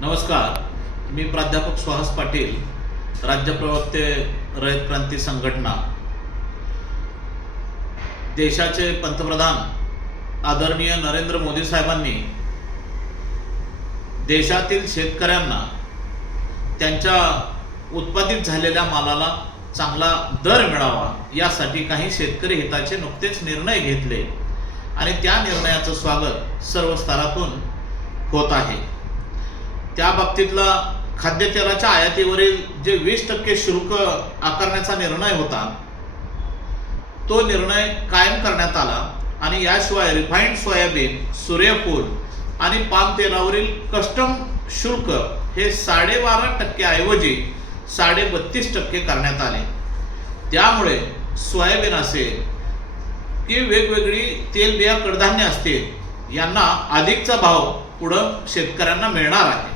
नमस्कार. मी प्राध्यापक सुहास पाटील राज्य प्रवक्ते रयत क्रांती संघटना. देशाचे पंतप्रधान आदरणीय नरेंद्र मोदी साहेबांनी देशातील शेतकऱ्यांना त्यांच्या उत्पादित झालेल्या मालाला चांगला दर मिळावा यासाठी काही शेतकरी हिताचे नुकतेच निर्णय घेतले. आणि त्या निर्णयाचं स्वागत सर्व स्तरातून होत आहे. त्या बाबतीतला खाद्यतेलाच्या आयातीवरील जे वीस टक्के शुल्क आकारण्याचा निर्णय होता तो निर्णय कायम करण्यात आला आणि याशिवाय रिफाईंड सोयाबीन सूर्यफूल आणि पाम तेलावरील कस्टम शुल्क हे साडेबारा टक्क्याऐवजी साडे बत्तीस टक्के करण्यात आले. त्यामुळे सोयाबीन असेल की वेगवेगळी तेलबिया कडधान्य असतील यांना अधिकचा भाव पुढं शेतकऱ्यांना मिळणार आहे.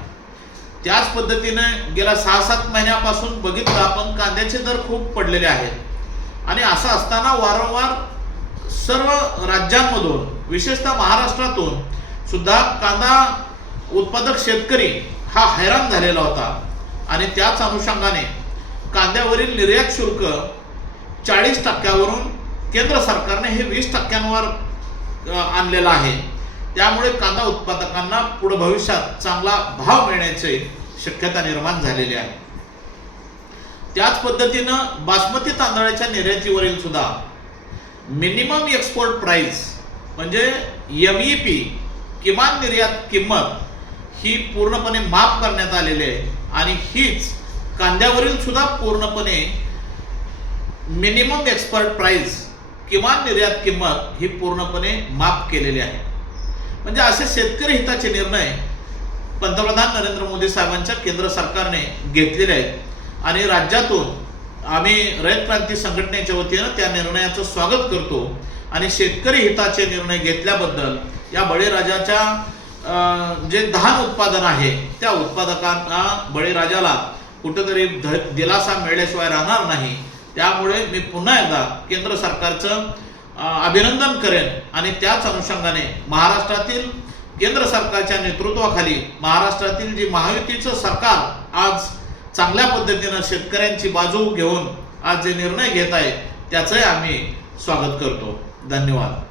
त्याच पद्धतीने गेल्या सहा सात महिन्यापासून बघितलं आपण कांद्याचे दर खूप पडलेले आहेत. आणि असं असताना वारंवार सर्व राज्यांमधून विशेषतः महाराष्ट्रातून सुद्धा कांदा उत्पादक शेतकरी हा हैराण झालेला होता. आणि त्याच अनुषंगाने कांद्यावरील निर्यात शुल्क चाळीस टक्क्यावरून केंद्र सरकारने हे वीस टक्क्यांवर आणलेलं आहे. त्यामुळे कांदा उत्पादकांना पुढे भविष्यात चांगला भाव मिळण्याची शक्यता निर्माण झालेली आहे. त्याच पद्धतीनं बासमती तांदळाच्या निर्यातीवरील सुद्धा मिनिमम एक्सपोर्ट प्राइस म्हणजे एम ई पी किमान निर्यात किंमत ही पूर्णपणे माफ करण्यात आलेली आहे आणि हीच कांद्यावरील सुद्धा पूर्णपणे मिनिमम एक्सपर्ट प्राइस किमान निर्यात किंमत ही पूर्णपणे माफ केलेली आहे. म्हणजे असे शेतकरी हिताचे निर्णय पंतप्रधान नरेंद्र मोदी साहेबांच्या केंद्र सरकारने घेतलेले आहेत. आणि राज्यातून आम्ही रयत क्रांती संघटनेच्या वतीनं त्या निर्णयाचं स्वागत करतो. आणि शेतकरी हिताचे निर्णय घेतल्याबद्दल या बळीराजाच्या जे धान उत्पादन आहे त्या उत्पादकांना बळीराजाला कुठंतरी ध- दिलासा मिळल्याशिवाय राहणार नाही. त्यामुळे मी पुन्हा एकदा केंद्र सरकारचं अभिनंदन करेन. आणि त्याच अनुषंगाने महाराष्ट्रातील केंद्र सरकारच्या नेतृत्वाखाली महाराष्ट्रातील जी महायुतीचं सरकार आज चांगल्या पद्धतीनं शेतकऱ्यांची बाजू घेऊन आज जे निर्णय घेत आहे त्याचंही आम्ही स्वागत करतो. धन्यवाद.